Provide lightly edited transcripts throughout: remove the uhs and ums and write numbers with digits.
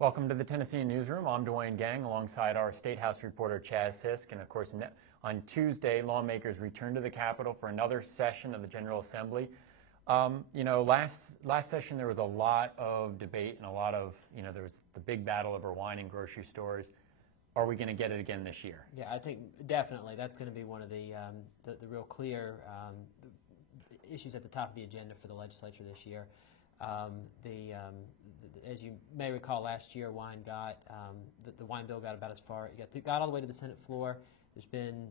Welcome to the Tennessean Newsroom. I'm Dwayne Gang alongside our State House reporter Chaz Sisk. And of course, on Tuesday, lawmakers returned to the Capitol for another session of the General Assembly. Last session there was a lot of debate and a lot of, there was the big battle over wine in grocery stores. Are we going to get it again this year? Yeah, I think definitely that's going to be one of the real clear issues at the top of the agenda for the legislature this year. As you may recall, last year wine got the wine bill got about as far got all the way to the Senate floor. There's been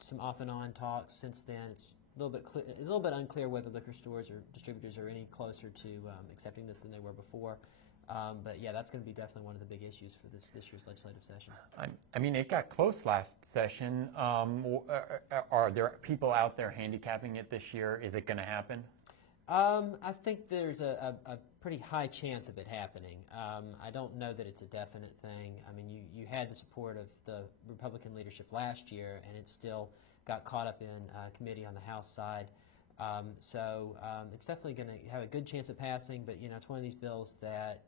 some off and on talks since then. It's a little bit unclear whether liquor stores or distributors are any closer to accepting this than they were before. But yeah, that's going to be definitely one of the big issues for this year's legislative session. I mean, it got close last session. Are there people out there handicapping it this year? Is it going to happen? I think there's a pretty high chance of it happening. I don't know that it's a definite thing. I mean, you had the support of the Republican leadership last year, and it still got caught up in committee on the House side. So it's definitely going to have a good chance of passing, but it's one of these bills that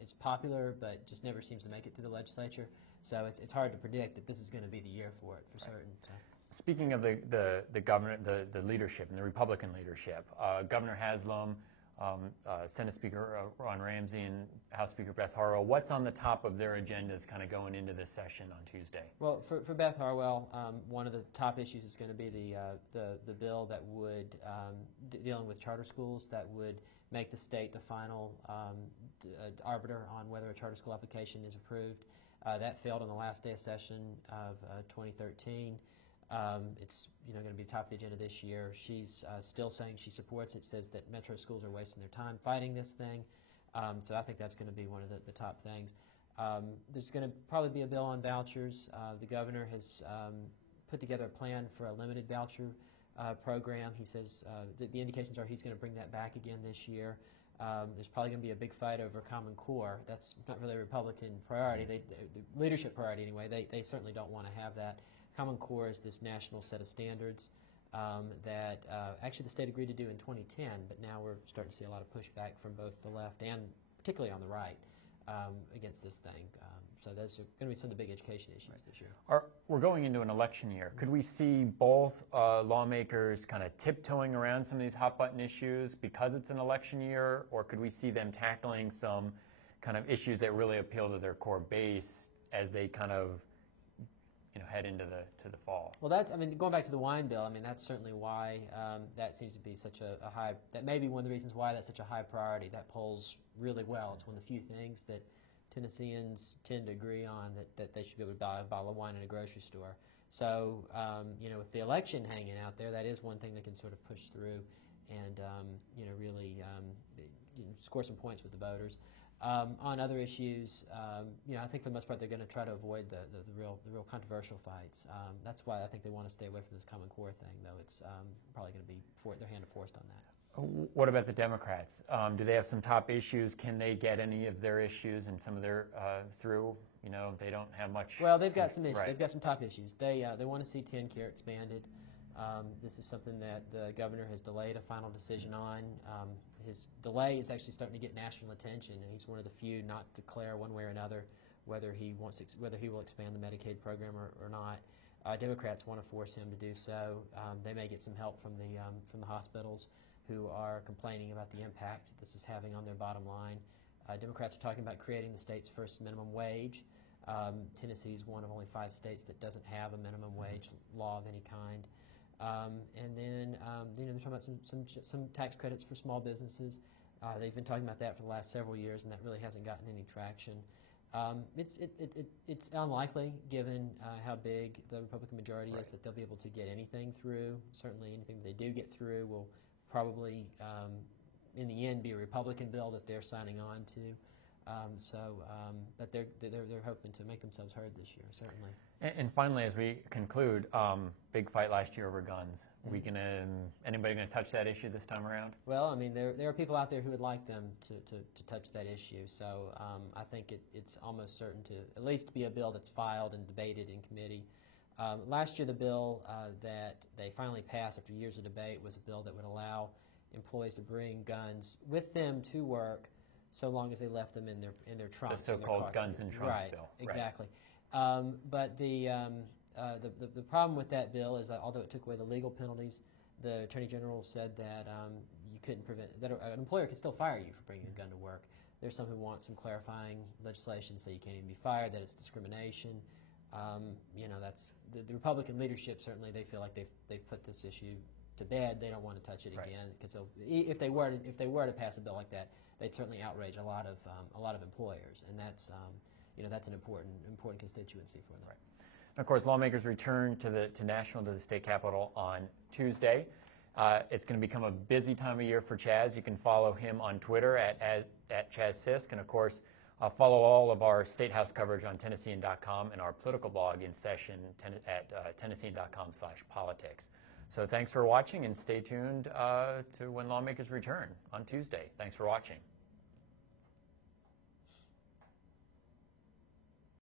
it's popular but just never seems to make it through the legislature. So it's hard to predict that this is going to be the year for it for certain. So. Speaking of the governor, the leadership and the Republican leadership, Governor Haslam, Senate Speaker Ron Ramsey, and House Speaker Beth Harwell, what's on the top of their agendas kind of going into this session on Tuesday? Well, for Beth Harwell, one of the top issues is going to be the bill that would dealing with charter schools that would make the state the final arbiter on whether a charter school application is approved. That failed on the last day of session of 2013. It's going to be top of the agenda this year. She's still saying she supports it, says that metro schools are wasting their time fighting this thing. So I think that's going to be one of the top things. There's going to probably be a bill on vouchers. The governor has put together a plan for a limited voucher program. He says the indications are he's going to bring that back again this year. There's probably going to be a big fight over Common Core. That's not really a Republican priority, the leadership priority anyway. They certainly don't want to have that. Common Core is this national set of standards that actually the state agreed to do in 2010, but now we're starting to see a lot of pushback from both the left and particularly on the right against this thing. So those are going to be some of the big education issues this year. We're going into an election year. Could we see both lawmakers kind of tiptoeing around some of these hot-button issues because it's an election year, or could we see them tackling some kind of issues that really appeal to their core base as they kind of head into the fall? Well, going back to the wine bill, that's certainly why that seems to be such a high, that may be one of the reasons why that's such a high priority. That polls really well. It's one of the few things that Tennesseans tend to agree on, that they should be able to buy a bottle of wine in a grocery store. So, with the election hanging out there, that is one thing that can sort of push through and, really score some points with the voters. On other issues, I think for the most part they're going to try to avoid the real controversial fights. That's why I think they want to stay away from this Common Core thing, though it's probably going to be their hand forced on that. What about the Democrats? Do they have some top issues? Can they get any of their issues and some of their through? They don't have much. Well, they've got some issues. Right. They've got some top issues. They want to see TennCare expanded. This is something that the governor has delayed a final decision on. His delay is actually starting to get national attention, and he's one of the few not to declare one way or another whether he will expand the Medicaid program or not. Democrats want to force him to do so. They may get some help from the hospitals who are complaining about the impact this is having on their bottom line. Democrats are talking about creating the state's first minimum wage. Tennessee is one of only 5 states that doesn't have a minimum wage law of any kind. And then they're talking about some tax credits for small businesses. They've been talking about that for the last several years, and that really hasn't gotten any traction. It's unlikely, given how big the Republican majority is, that they'll be able to get anything through. Certainly, anything that they do get through will probably, in the end, be a Republican bill that they're signing on to. But they're hoping to make themselves heard this year, certainly. And finally, as we conclude, big fight last year over guns. Anybody going to touch that issue this time around? Well, there are people out there who would like them to touch that issue. So I think it's almost certain to at least be a bill that's filed and debated in committee. Last year, the bill that they finally passed after years of debate was a bill that would allow employees to bring guns with them to work so long as they left them in their trunks. The so-called guns and trunks right, bill. Exactly. But the problem with that bill is that although it took away the legal penalties, the Attorney General said that you couldn't prevent that an employer could still fire you for bringing a gun to work. There's some who want some clarifying legislation, so you can't even be fired, that it's discrimination. That's the Republican leadership. Certainly, they feel like they've put this issue to bed. They don't want to touch it again, because if they were to pass a bill like that, they'd certainly outrage a lot of employers, and that's an important constituency for them. Right. And of course, lawmakers return to the state capitol on Tuesday. It's going to become a busy time of year for Chaz. You can follow him on Twitter at Chaz Sisk, and of course, follow all of our State House coverage on Tennessean.com and our political blog in session at Tennessean.com/politics. So thanks for watching, and stay tuned to when lawmakers return on Tuesday. Thanks for watching.